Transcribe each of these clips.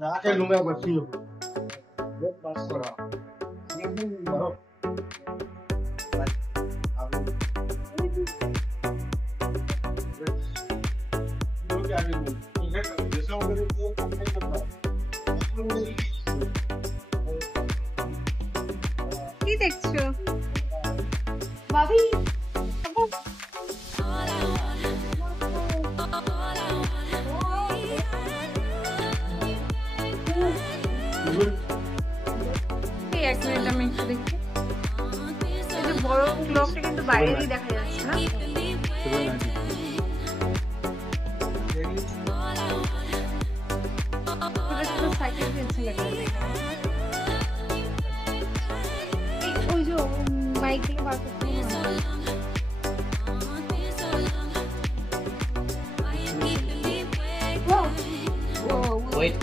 जाके लूंगा बच्ची हो बस करो কি দেখছো ভাবি? এক মিনিট আমি একটু দেখি। এই যে বড় ক্লকটা কিন্তু বাইরেই দেখা যাচ্ছে না? সাইকেল ফেলছে লাগে। ওই যে বাইকগুলো বার করতে Wait.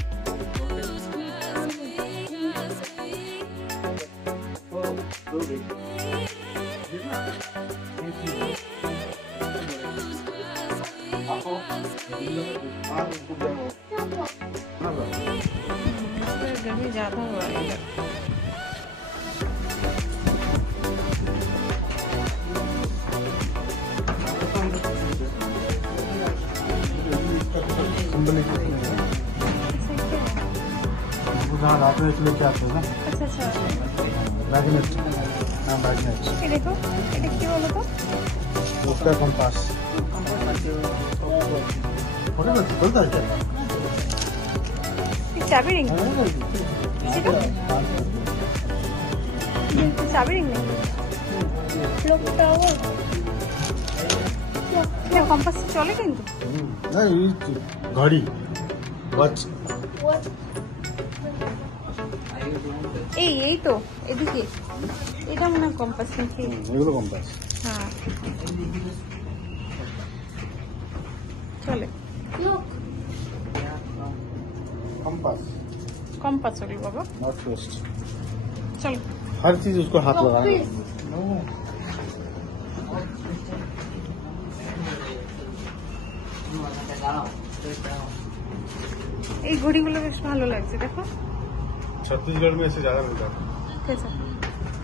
ज्यादा हो रहा है रात में इसलिए क्या आते हैं ना। अच्छा अच्छा मैग्नेट। हाँ मैग्नेट। ये देखो ये क्या बोलो तो उसका कंपास बोलता है क्या चाबी रिंग चाबी रिंग नहीं কম্পাস চলে কিন্তু না এই ঘড়ি ওয়াচ এই তো এদিকে এটা মনে হয় কম্পাস নাকি এগুলো কম্পাস হ্যাঁ চলে कंपास कम्पास चलो बाबा नॉट वेस्ट चलो हर चीज उसको हाथ लगाना এই ঘড়িগুলো বেশ ভালো লাগছে দেখো छत्तीसगढ़ में ऐसे ज्यादा मिलता है कैसा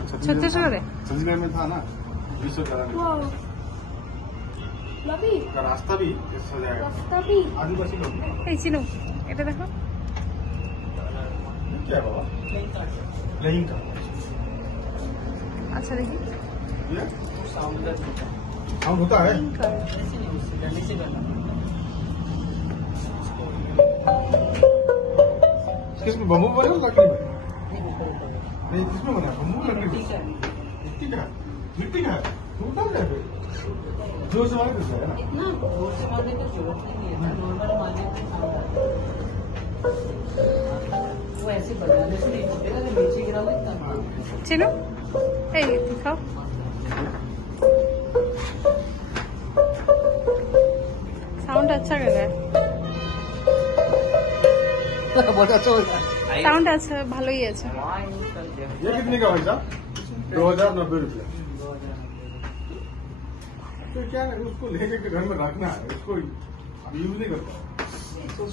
छत्तीसगढ़ छत्तीसगढ़ में था ना 20 ज्यादा का रास्ता भी ऐसा जाएगा आदिवासी लोग এই চিনো এটা দেখো क्या है बाबा प्लेइंग का अच्छा देखिए ये साउंड होता है किसमें बम्बू बना लकड़ी में नहीं किसमें बना बम्बू लकड़ी मिट्टी का मिट्टी का टूटा है जोर से मारने है ना इतना जोर से मारने की जरूरत नहीं है नॉर्मल मारने से वो ऐसे बजाने से नहीं टूटेगा तो नीचे गिरा इतना चिनो এই दिखाओ साउंड अच्छा कर रहा है बहुत अच्छा होता है साउंड अच्छा भालो ही अच्छा ये कितने का भाई साहब 2090 रुपये तो क्या है उसको लेके के घर में रखना है उसको यूज नहीं करता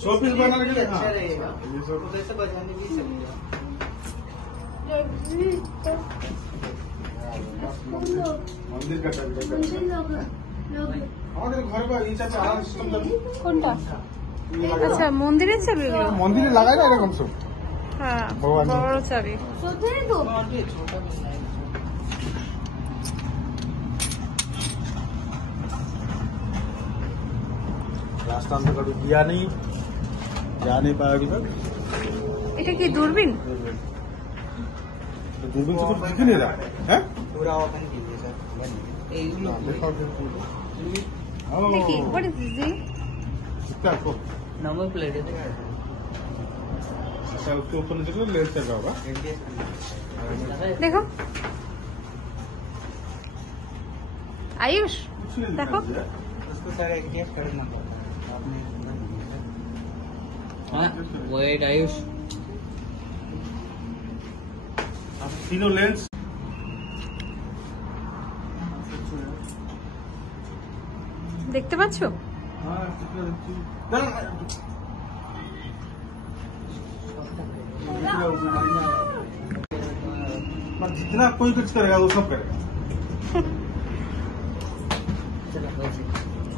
शो पीस बनाने के लिए अच्छा रहेगा ये सब तो ऐसे बजाने भी सकेगा मंदिर का আমাদের ঘরে বা এই চাচা আলাদা সিস্টেম দেবে কোনটা আচ্ছা মন্দিরে চাবি মন্দিরে লাগায় না এরকম সব হ্যাঁ ভগবান বড় চাবি रास्ता में कभी दिया नहीं जा नहीं पाया अभी तक এটা কি দূরবীন तो दूरबीन से कुछ दिख नहीं रहा है पूरा ओपन कीजिए सर দেখি व्हाट इज दिस कितना आपको नंबर प्लेट है सर उसके ऊपर नीचे तो लेट चल रहा होगा देखो आयुष कुछ नहीं देखो उसको सर एडजस्ट करना पड़ता आपने वेट आयुष तीनों लेंस দেখতে পাচ্ছো हाँ ना जितना कोई कुछ करेगा वो सब करेगा।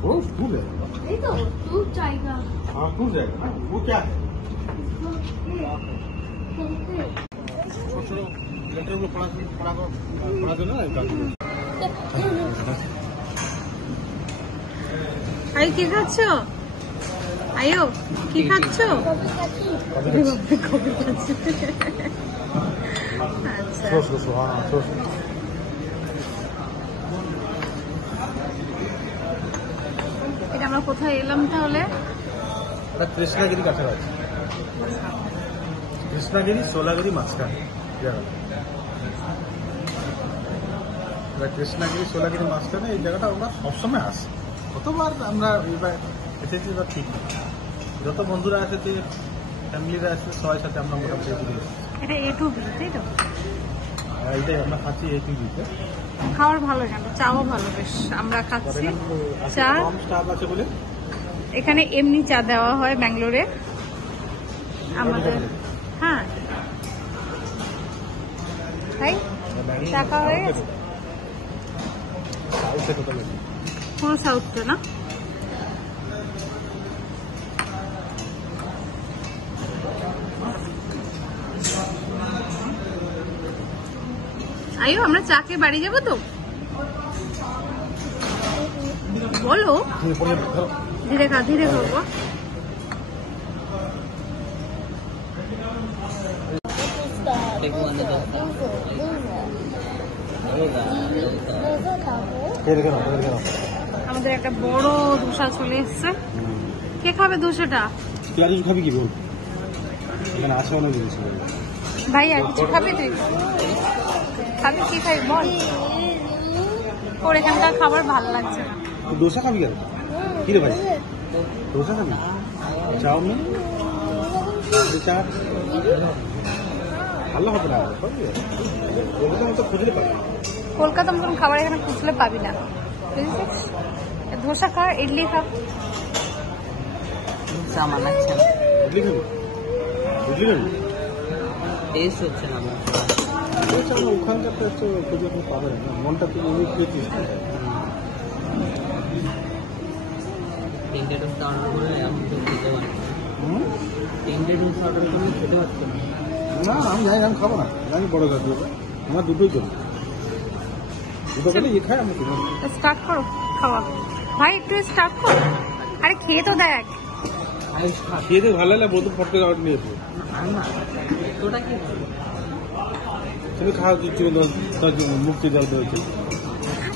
वो टूट जाएगा। এই তো টুট জায়গা हाँ टूट जाएगा ना। वो क्या है? छोटे लेटर में पढ़ा दो ना। আই কি খাচ্ছ? আয়ো কি খাচ্ছ? কফি খাচ্ছি। আচ্ছা हाँ এটা আমরা কোথায় এলাম তাহলে? কৃষ্ণাগিরি কাছাকাছি। কৃষ্ণাগিরি সোলাগিরি মাঝখানে জায়গাটা। কৃষ্ণাগিরি সোলাগিরি মাঝখানে এই জায়গাটা আমরা সবসময় আসি। কতবার আমরা এবার এসেছি বা ঠিক নেই। যত বন্ধুরা এসেছে ফ্যামিলিরা আসছে সবাই সাথে আমরা মোটামুটি ঘুরে এসেছি। এটা A2B তাই তো? আর এইটাই আমরা খাচ্ছি A2B-তে। খাওয়ার ভালো এখানে, চাও ভালো বেশ। আমরা খাচ্ছি চা। কম স্টাফ আছে বলে এখানে এমনি চা দেওয়া হয় ব্যাঙ্গালোরে আমাদের। হ্যাঁ তাই চা খাওয়া হয়ে গেছে সাউথে কোথাও গেছি। পুরো সাউথে না? আয়ো আমরা চা খেয়ে বাড়ি যাবো তো? বলো ধীরে খা ধীরে খাবো। আমাদের একটা বড় ধোসা চলে এসছে। কে খাবে ধোসাটা? তুই আর কিছু খাবি কি বল? এখানে আছে অনেক জিনিস। ভাই আর কিছু খাবি তুই? খাবি কি খাবি বল? ওর এখানকার খাবার ভালো লাগছে না। তুই ডোসা খাবি কেন? কি রে ভাই ডোসা খাবি? চাউমিন চাট ভালো হবে না। কলকাতার মতো খুঁজলে পাবি। কলকাতার মতন খাবার এখানে খুঁজলে পাবি না বুঝেছিস? ধোসা খা, ইডলি খা। সামান লাগছে না, ইডলি খাবি? ইডলি খাবি? টেস্ট হচ্ছে না আমার। ওখানকার তো হচ্ছে খুঁজে আপনি পাবেন না। মনটা তুমি এমনি খেয়েছিস। তিনটে ডোসা অর্ডার করে এখন তো খেতে পারছি না। তিনটে ডোসা অর্ডার করে খেতে পারছি না। না আমি জানি আমি খাবো না। আমি বড় গাছ দেবো। আমার দুটোই করি। দুটো করে ইয়ে খাই আমি কিনে। স্টার্ট করো খাওয়া। ভাই একটু স্টার্ট কর। আরে খেয়ে তো দেখ। খেয়ে দিয়ে ভালো লাগলে বোতল ফটকে যাওয়ার নিয়ে এসো। আমি না তোটা কি করবো? তুমি খাওয়া দিচ্ছি মুক্তি জল দিয়েছে।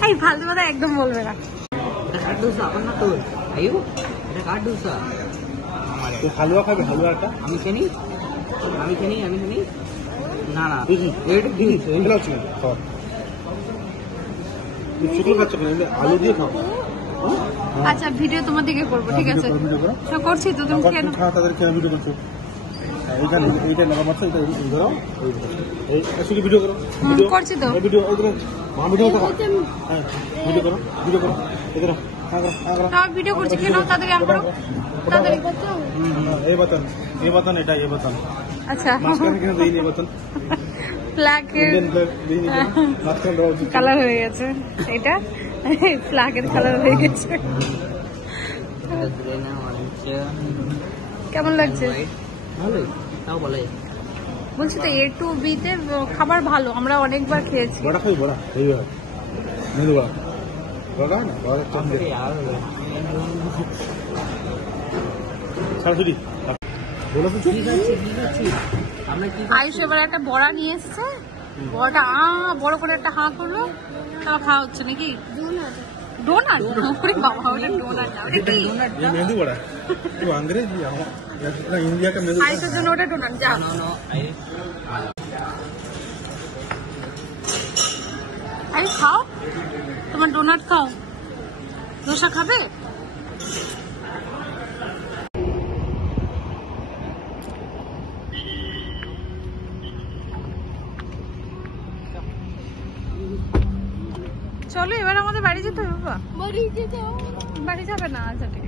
এই ফালতু কথা একদম বলবে না। এটা কার ডোসা? আমার না তোর। আইও এটা কার ডোসা? তুই হালুয়া খাবে? হালুয়াটা আমি খানি আমি খানি আমি খানি না না বুঝি এটা কি এগুলো হচ্ছে না খাওয়া। তুই শুকনো খাচ্ছ কেন? এমনি আলু দিয়ে খাও। আচ্ছা ভিডিও তোমার দিকে করবো ঠিক আছে? ভিডিও করো। তো করছি তো তুমি কেন? খাওয়া তাদের খেয়ে ভিডিও করছো। এইখানে এইটা লাগা মারছো এটা এই ধরো এই শুধু ভিডিও করো। ভিডিও করছি তো। ভিডিও ওই ধরো মা ভিডিও করো। হ্যাঁ ভিডিও করো ভিডিও করো এদের তাও ভিডিও করছি কেন? তাড়াতাড়ি আন করো তাড়াতাড়ি। এই বাতন এটা এই বাতন আচ্ছা মাঝখানে কিনে দিই এই বাতন ফ্ল্যাগের ইন্ডিয়ান ফ্ল্যাগ দিই নি মাঝখানে দাও উচিত। কালার হয়ে গেছে এটা ফ্ল্যাগের কালার হয়ে গেছে। এটা দিলে না অরেঞ্জ কেমন লাগছে? ভালোই তাও বলে বলছি তো A2B তে খাবার ভালো, আমরা অনেকবার খেয়েছি। বড়া খাই বড়া এই হয় মেনু বড়া বড়া না বড়া চাপ দে সরাসরি বলো তো কি খাচ্ছি আমরা কি আয়ুষ এবার একটা বড়া নিয়ে এসছে। বড়াটা বড় করে একটা হাঁ করলো, তাও খাওয়া হচ্ছে নাকি? ডোনাট? ওরে বাবা ওটা ডোনাট না, ওটা কি? ये मेंदू बड़ा तू अंग्रेजी है इंडिया का मेंदू আয়ুষের জন্য ওটা ডোনাট। যা নো নো আয়ুষ খাও, তোমার ডোনাট খাও। ধোসা খাবে? চলো এবার আমাদের বাড়ি যেতে হবে। বাবা বাড়ি যাবে না? আচ্ছা ঠিক আছে।